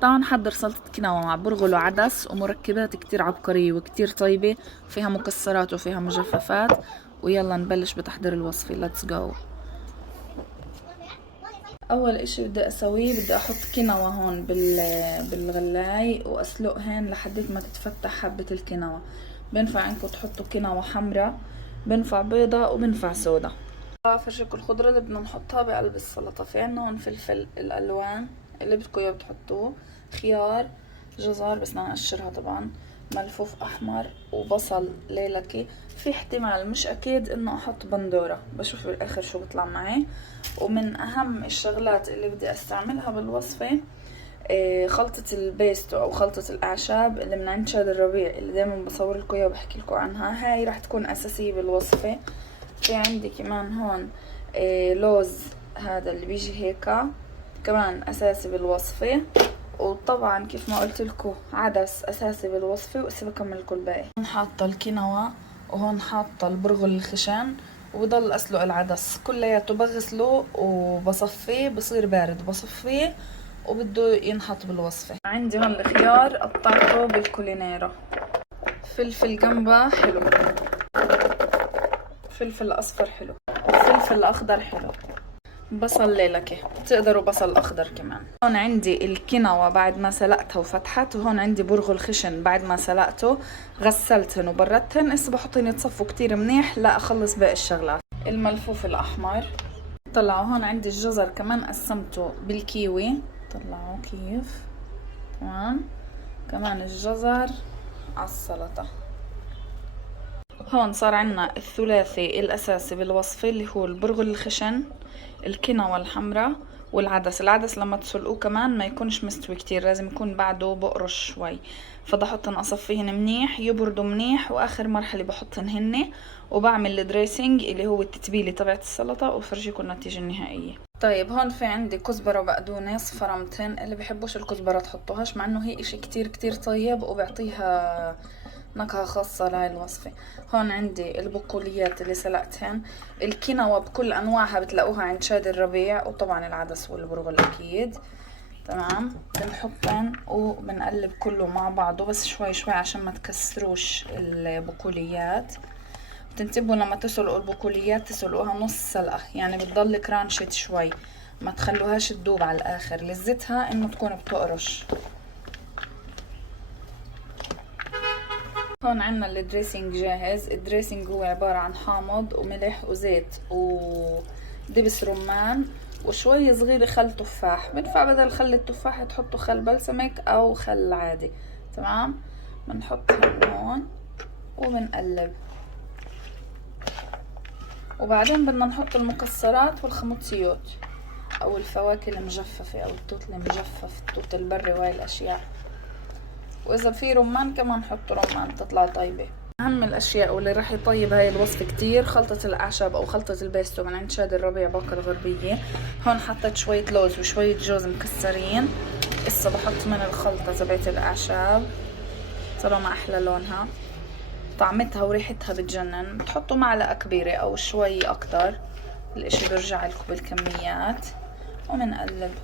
تعالوا نحضر سلطة كينوا مع برغل وعدس ومركبات كتير عبقرية وكتير طيبة، فيها مكسرات وفيها مجففات. ويلا نبلش بتحضير الوصفة. ليتس جو. اول اشي بدي اسويه، بدي احط كينوا هون بالغلاي واسلقهن لحديت ما تتفتح حبة الكينوا. بينفع انكم تحطوا كينوا حمرا، بينفع بيضة، وبينفع سودا. فرشكوا الخضرة اللي بدنا نحطها بقلب السلطة. في عنا هون فلفل الالوان اللي بدكم اياه بتحطوه، خيار، جزر بس بدنا نقشرها طبعا، ملفوف احمر، وبصل ليلكي. في احتمال مش اكيد انه احط بندورة، بشوف بالاخر شو بيطلع معي. ومن اهم الشغلات اللي بدي استعملها بالوصفة خلطة البيستو او خلطة الاعشاب اللي من عند شاد الربيع، اللي دايما بصور لكم اياها وبحكي لكم عنها. هاي راح تكون اساسية بالوصفة. في عندي كمان هون لوز، هذا اللي بيجي هيك، كمان اساسي بالوصفة. وطبعا كيف ما قلت لكم عدس اساسي بالوصفة. وهسه بكمل لكم الباقي. هون حاطة الكينوا، وهون حاطة البرغل الخشن، وبضل اسلق العدس كلياته. بغسله وبصفيه، بصير بارد بصفيه، وبده ينحط بالوصفة. عندي هون الخيار قطعته بالكولينيرا، فلفل جنبه حلو، فلفل اصفر حلو، فلفل اخضر حلو، بصل ليلكي، بتقدروا بصل اخضر كمان. هون عندي الكينوا بعد ما سلقتها وفتحت، وهون عندي برغل خشن بعد ما سلقته غسلتهن وبردتهن. هسه بحطهن يتصفوا كتير منيح لا اخلص باقي الشغلات. الملفوف الاحمر طلعوا. هون عندي الجزر كمان قسمته بالكيوي، طلعوا كيف. تمام، كمان الجزر على السلطة. هون صار عنا الثلاثي الأساسي بالوصفة اللي هو البرغل الخشن، الكينوا الحمراء، والعدس. العدس لما تسلقوه كمان ما يكونش مستوي كتير، لازم يكون بعده بقرش شوي. فبحطن اصفيهن منيح يبردوا منيح، واخر مرحلة بحطن هن، وبعمل الدريسنج اللي هو التتبيلة تبعت السلطة، وبفرجيكم النتيجة النهائية. طيب هون في عندي كزبرة وبقدونس فرمتن. اللي بحبوش الكزبرة تحطوهاش، مع انه هي اشي كتير كتير طيب وبيعطيها نكهة خاصة لهاي الوصفة. هون عندي البقوليات اللي سلقتهن، الكينوا بكل انواعها بتلاقوها عند شاد الربيع، وطبعا العدس والبرغل اكيد. تمام، بنحطن وبنقلب كله مع بعضه بس شوي شوي عشان ما تكسروش البقوليات. بتنتبهوا لما تسلقوا البقوليات تسلقوها نص سلقة، يعني بتضل كرانشت شوي، ما تخلوهاش تدوب على الاخر. لذتها انه تكون بتقرش. هون عنا الدريسنج جاهز. الدريسنج هو عبارة عن حامض وملح وزيت ودبس رمان وشوية صغيرة خل تفاح. بنفع بدل خل التفاح تحطوا خل بلسمك او خل عادي. تمام، بنحطها هون وبنقلب، وبعدين بدنا نحط المكسرات والخمطيات او الفواكه المجففة او التوت المجفف، التوت البري وهاي الاشياء. واذا في رمان كمان حطوا رمان تطلع طيبة. اهم الاشياء واللي راح يطيب هاي الوصفة كتير خلطة الاعشاب او خلطة البيستو من عند شاد الربيع باقة الغربية. هون حطيت شوية لوز وشوية جوز مكسرين. هسه بحط من الخلطة تبعت الاعشاب. طالما احلى لونها، طعمتها وريحتها بتجنن. بتحطوا معلقة كبيرة او شوي اكتر، الاشي بيرجع لكم بالكميات. ومنقلب